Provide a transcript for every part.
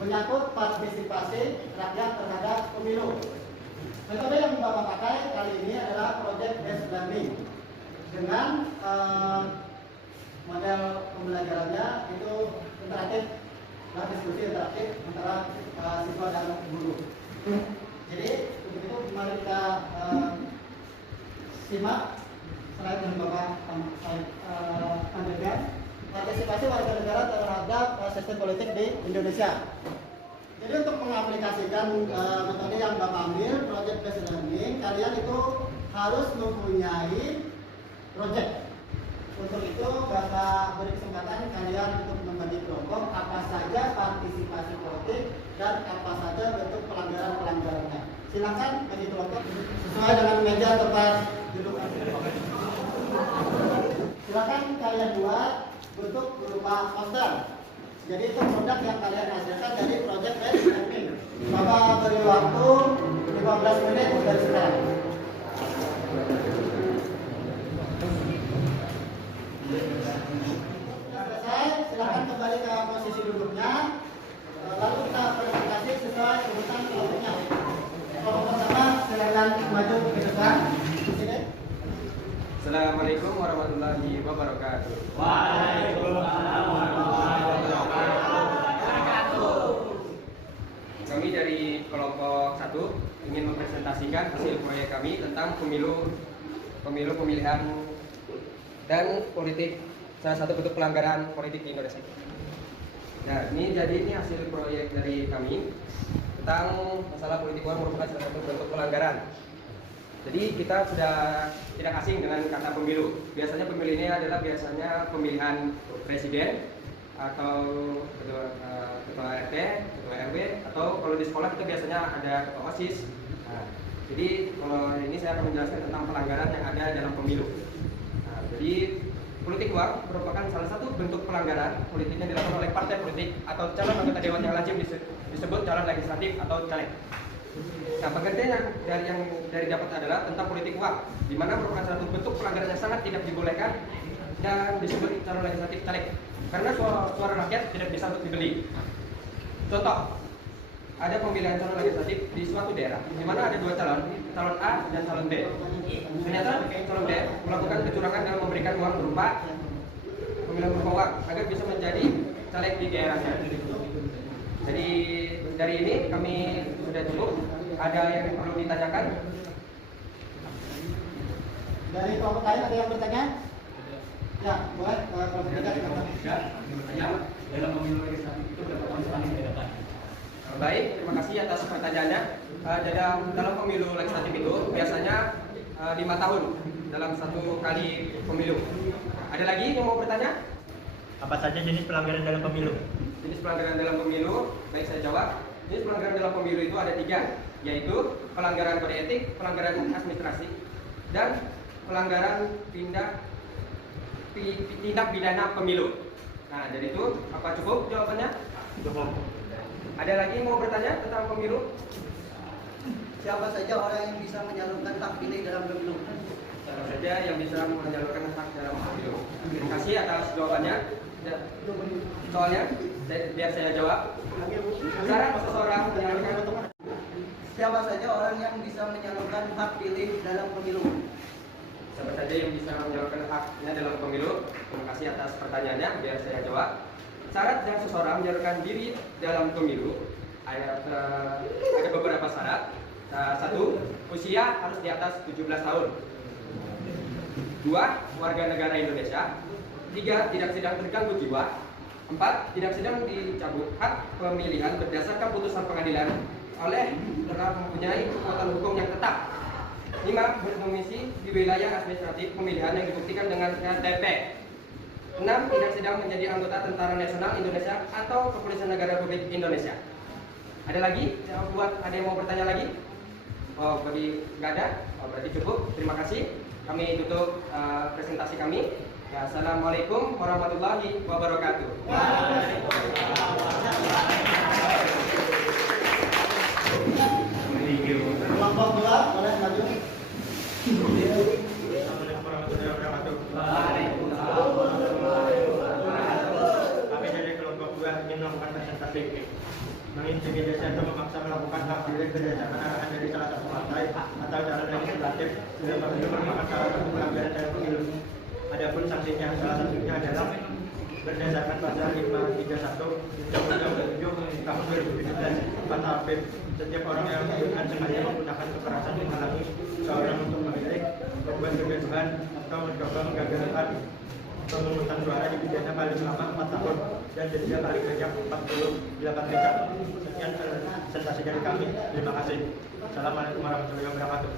menyangkut partisipasi rakyat terhadap pemilu. Metode yang Bapak pakai kali ini adalah project based learning dengan model pembelajarannya itu interaktif dan diskusi interaktif antara siswa dan guru. Jadi untuk itu mari kita simak slide yang Bapak tampilkan. Partisipasi warga negara terhadap sistem politik di Indonesia. Jadi untuk mengaplikasikan metode yang Bapak ambil, project based learning, kalian itu harus mempunyai project. Untuk itu Bapak beri kesempatan kalian untuk membagi kelompok apa saja partisipasi politik dan apa saja bentuk pelanggaran-pelanggarannya. Silakan bagi kelompok sesuai dengan meja tempat duduk. Silakan kalian buat bentuk berupa poster. Jadi itu produk yang kalian hasilkan dari project based learning. Bapak beri waktu 15 menit dari sekarang. Selesai, silakan kembali ke posisi duduknya. Lalu kita presentasi sesuai urutan kelompoknya. Kelompok pertama silakan maju ke depan. Assalamualaikum warahmatullahi wabarakatuh. Waalaikumsalam warahmatullahi wabarakatuh. Kami dari kelompok 1 ingin mempresentasikan hasil proyek kami tentang pemilihan dan politik, salah satu bentuk pelanggaran politik di Indonesia. Nah, ini hasil proyek dari kami tentang masalah politik uang merupakan salah satu bentuk pelanggaran. Jadi kita sudah tidak asing dengan kata pemilu. Biasanya pemilu ini adalah pemilihan presiden atau ketua RT, ketua RW, atau kalau di sekolah kita biasanya ada ketua OSIS. Nah, jadi kalau ini saya akan menjelaskan tentang pelanggaran yang ada dalam pemilu. Nah, jadi politik uang merupakan salah satu bentuk pelanggaran politik yang dilakukan oleh partai politik atau calon anggota dewan yang lazim disebut calon legislatif atau caleg. Nah, pengertian yang dari dapat adalah tentang politik uang, di mana merupakan satu bentuk pelanggaran yang sangat tidak dibolehkan dan disebut calon legislatif caleg, karena suara rakyat tidak bisa untuk dibeli. Contoh, ada pemilihan calon legislatif di suatu daerah, di mana ada dua calon A dan calon B. Ternyata calon B melakukan kecurangan dalam memberikan uang berupa pemilihan berupa uang agar bisa menjadi caleg di daerahnya. Jadi dari ini kami sudah cukup. Ada yang perlu ditanyakan? Dari kelompok lain ada yang bertanya? Ya, boleh. Kelompok Ya, dalam pemilu legislatif itu berapa tahun sekali diadakan? Baik, terima kasih atas pertanyaannya. Dalam pemilu legislatif itu biasanya 5 tahun dalam satu kali pemilu. Ada lagi yang mau bertanya? Apa saja jenis pelanggaran dalam pemilu? Jenis pelanggaran dalam pemilu, baik saya jawab. Jenis pelanggaran dalam pemilu itu ada 3, yaitu pelanggaran kode etik, pelanggaran administrasi, dan pelanggaran tindak pidana pemilu. Nah, jadi itu apa cukup jawabannya? Cukup. Ada lagi yang mau bertanya tentang pemilu? Siapa saja orang yang bisa menyalurkan hak pilih dalam pemilu? Siapa saja yang bisa menyalurkan hak dalam pemilu? Terima kasih atas jawabannya. Soalnya, biar saya jawab. Syarat seseorang menyalurkan. Siapa saja orang yang bisa menyalurkan hak pilih dalam pemilu? Siapa saja yang bisa menyalurkan haknya dalam pemilu? Terima kasih atas pertanyaannya, biar saya jawab. Syarat yang seseorang menyalurkan diri dalam pemilu ada beberapa syarat. 1. Usia harus di atas 17 tahun. 2. Warga negara Indonesia. 3. Tidak sedang terganggu jiwa. 4. Tidak sedang dicabut hak pemilihan berdasarkan putusan pengadilan oleh karena mempunyai kekuatan hukum yang tetap. 5. Berdomisili di wilayah administratif pemilihan yang dibuktikan dengan KTP. 6. Tidak sedang menjadi anggota Tentara Nasional Indonesia atau Kepolisian Negara Republik Indonesia. Ada lagi? Ada yang mau bertanya lagi? Oh, nggak ada? Oh, berarti cukup. Terima kasih. Kami tutup presentasi kami. Ya, assalamualaikum warahmatullahi wabarakatuh. Kelompok 2 boleh maju. Assalamualaikum warahmatullahi wabarakatuh. Kami dari kelompok 2 ingin melakukan presentasi. menjadi desa itu memaksa melakukan hak pilih berdasarkan arahan dari salah satu partai atau calon legislatif dalam pemilu merupakan salah satu pelanggaran dalam pemilu. Adapun sanksinya salah satunya adalah berdasarkan pasal 531 Undang-Undang 7 tahun 2017 pasal B, setiap orang yang dengan sengaja menggunakan kekerasan menghalangi seorang untuk memilih, membuat kegaduhan atau mencoba menggagalkan pemungutan suara dipidana paling lama 4 tahun dan denda paling banyak 48 juta. Sekian presentasi dari kami. Terima kasih. Assalamualaikum warahmatullahi wabarakatuh.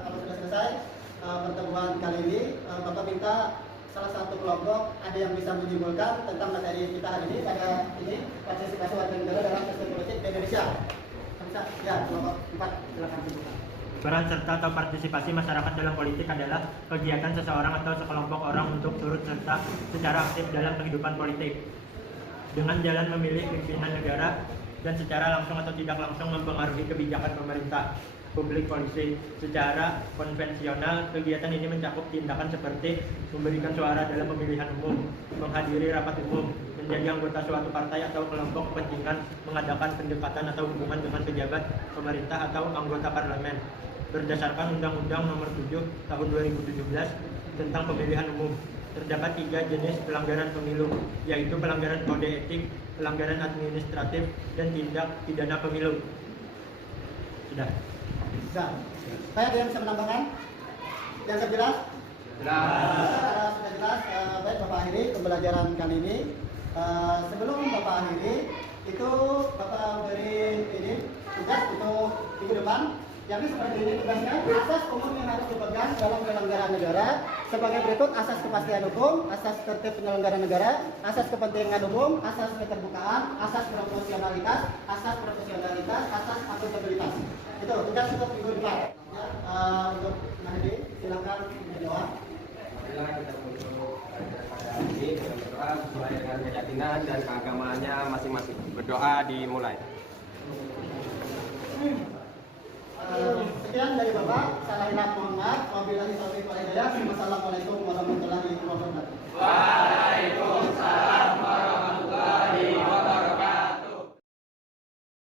Kalau sudah selesai pertemuan kali ini, Bapak minta salah satu kelompok ada yang bisa menyimpulkan tentang materi kita hari ini pada ini partisipasi warga negara dalam sistem politik di Indonesia. Bisa? Ya, kelompok 4 silakan simpulkan. Peran serta atau partisipasi masyarakat dalam politik adalah kegiatan seseorang atau sekelompok orang untuk turut serta secara aktif dalam kehidupan politik dengan jalan memilih pimpinan negara dan secara langsung atau tidak langsung mempengaruhi kebijakan pemerintah, publik polisi. Secara konvensional, kegiatan ini mencakup tindakan seperti memberikan suara dalam pemilihan umum, menghadiri rapat umum, menjadi anggota suatu partai atau kelompok kepentingan, mengadakan pendekatan atau hubungan dengan pejabat pemerintah atau anggota parlemen. Berdasarkan Undang-Undang Nomor 7 Tahun 2017 tentang Pemilihan Umum, terdapat 3 jenis pelanggaran pemilu, yaitu pelanggaran kode etik, pelanggaran administratif, dan tindak pidana pemilu. Sudah. Bisa. Saya ada yang bisa menambahkan? Yang jelas? Sudah jelas. Baik, Bapak akhiri pembelajaran kali ini. Sebelum Bapak akhiri, itu Bapak beri ini tugas untuk minggu depan. Jadi seperti ini tugasnya, asas umum yang harus dipegang dalam penyelenggaraan negara sebagai berikut: asas kepastian hukum, asas tertib penyelenggaraan negara, asas kepentingan umum, asas keterbukaan, asas proporsionalitas, asas akuntabilitas. Itu tugas untuk minggu depan. Ya, untuk nanti silakan menjawab. Marilah kita untuk pada ini dengan berdoa sesuai dengan keyakinan dan keagamaannya masing-masing. Berdoa dimulai. Sekian dari Bapak. Salah hilaf mohon maaf. Wabillahi taufiq wal hidayah. Wassalamualaikum warahmatullahi wabarakatuh.